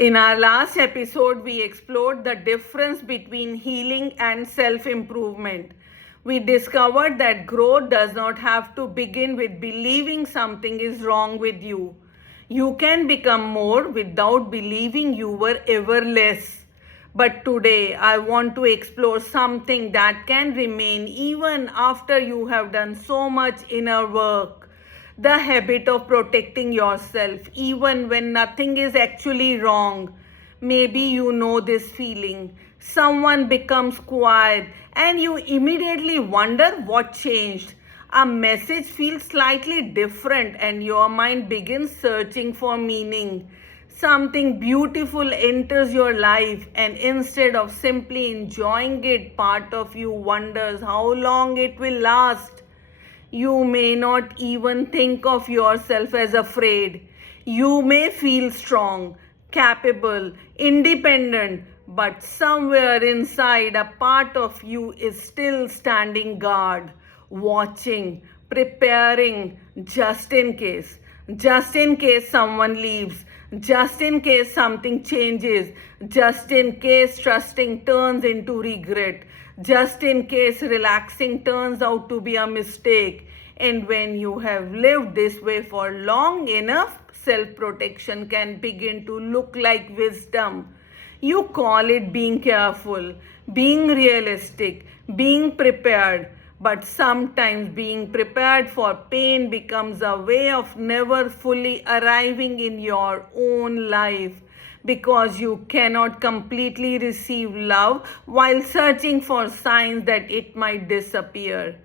In our last episode, we explored the difference between healing and self improvement. We discovered that growth does not have to begin with believing something is wrong with you. You can become more without believing you were ever less. But today, I want to explore something that can remain even after you have done so much inner work: the habit of protecting yourself even when nothing is actually wrong. Maybe you know this feeling. Someone becomes quiet and you immediately wonder what changed. A message feels slightly different and your mind begins searching for meaning. Something beautiful enters your life, and instead of simply enjoying it, part of you wonders how long it will last. You may not even think of yourself as afraid. You may feel strong, capable, independent, but somewhere inside a part of you is still standing guard, watching, preparing, just in case. Just in case someone leaves, just in case something changes, just in case trusting turns into regret, just in case relaxing turns out to be a mistake. And when you have lived this way for long enough, self protection can begin to look like wisdom. You call it being careful, being realistic, being prepared. But sometimes being prepared for pain becomes a way of never fully arriving in your own life, because you cannot completely receive love while searching for signs that it might disappear.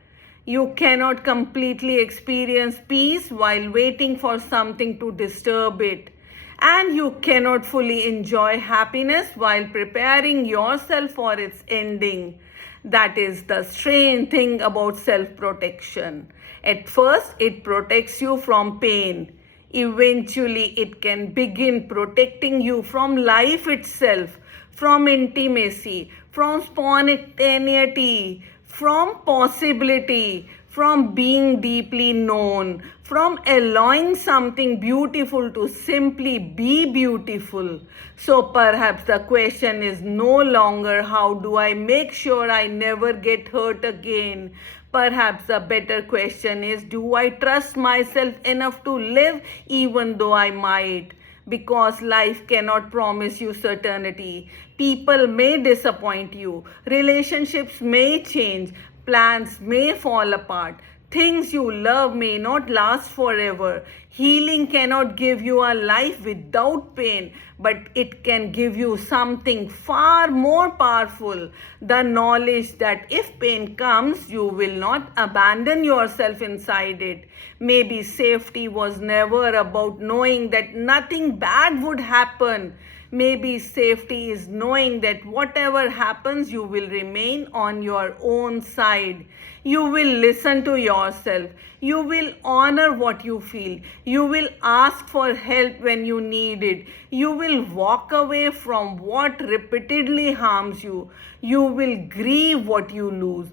You cannot completely experience peace while waiting for something to disturb it. And you cannot fully enjoy happiness while preparing yourself for its ending. That is the strange thing about self protection. At first, it protects you from pain. Eventually, it can begin protecting you from life itself, from intimacy, from spontaneity, from possibility, from being deeply known, from allowing something beautiful to simply be beautiful. So perhaps the question is no longer how do I make sure I never get hurt again. Perhaps the better question is, do I trust myself enough to live even though I might? Because life cannot promise you certainty. People may disappoint you, relationships may change, plans may fall apart. Things you love may not last forever. Healing cannot give you a life without pain, but it can give you something far more powerful: the knowledge that if pain comes, you will not abandon yourself inside it. Maybe safety was never about knowing that nothing bad would happen. Maybe safety is knowing that whatever happens, you will remain on your own side. You will listen to yourself. You will honor what you feel. You will ask for help when you need it. You will walk away from what repeatedly harms you. You will grieve what you lose,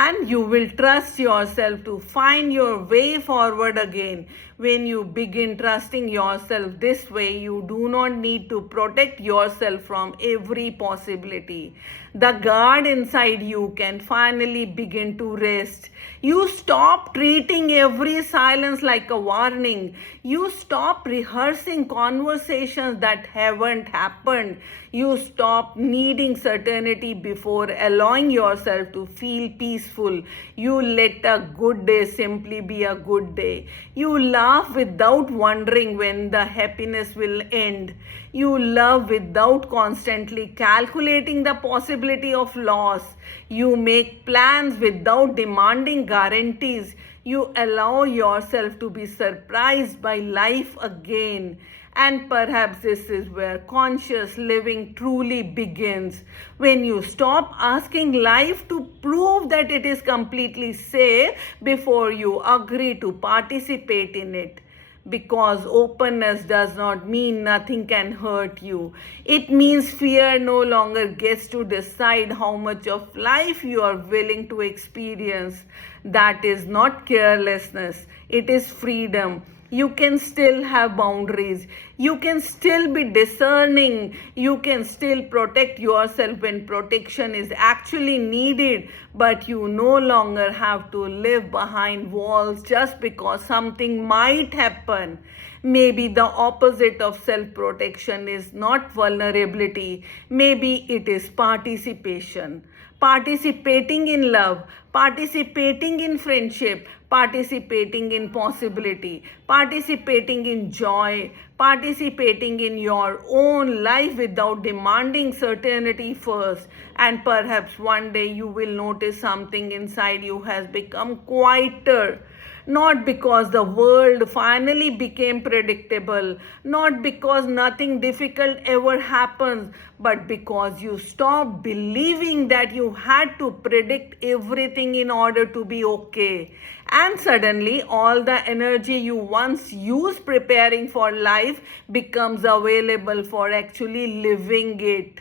and you will trust yourself to find your way forward again. When you begin trusting yourself this way, you do not need to protect yourself from every possibility. The guard inside you can finally begin to rest. You stop treating every silence like a warning. You stop rehearsing conversations that haven't happened. You stop needing certainty before allowing yourself to feel peaceful. You let a good day simply be a good day. You laugh without wondering when the happiness will end. You love without constantly calculating the possibility of loss. You make plans without demanding guarantees. You allow yourself to be surprised by life again. And perhaps this is where conscious living truly begins. When you stop asking life to prove that it is completely safe before you agree to participate in it. Because openness does not mean nothing can hurt you. It means fear no longer gets to decide how much of life you are willing to experience. That is not carelessness, it is freedom. You can still have boundaries. You can still be discerning. You can still protect yourself when protection is actually needed, but you no longer have to live behind walls just because something might happen. Maybe the opposite of self protection is not vulnerability, maybe it is participation. Participating in love, participating in friendship, participating in possibility, participating in joy, participating in your own life without demanding certainty first. And perhaps one day you will notice something inside you has become quieter. Not because the world finally became predictable, not because nothing difficult ever happens, but because you stopped believing that you had to predict everything in order to be okay. And suddenly, all the energy you once used preparing for life becomes available for actually living it.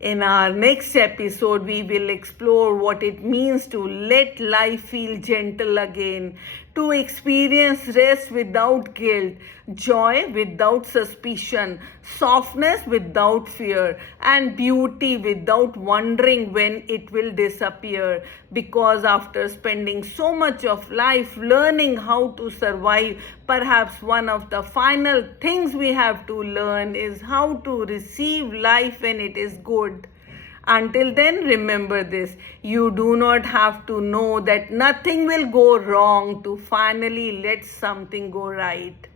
In our next episode, we will explore what it means to let life feel gentle again, to experience rest without guilt, joy without suspicion, softness without fear, and beauty without wondering when it will disappear. Because after spending so much of life learning how to survive, perhaps one of the final things we have to learn is how to receive life when it is good. Until then, remember this: you do not have to know that nothing will go wrong to finally let something go right.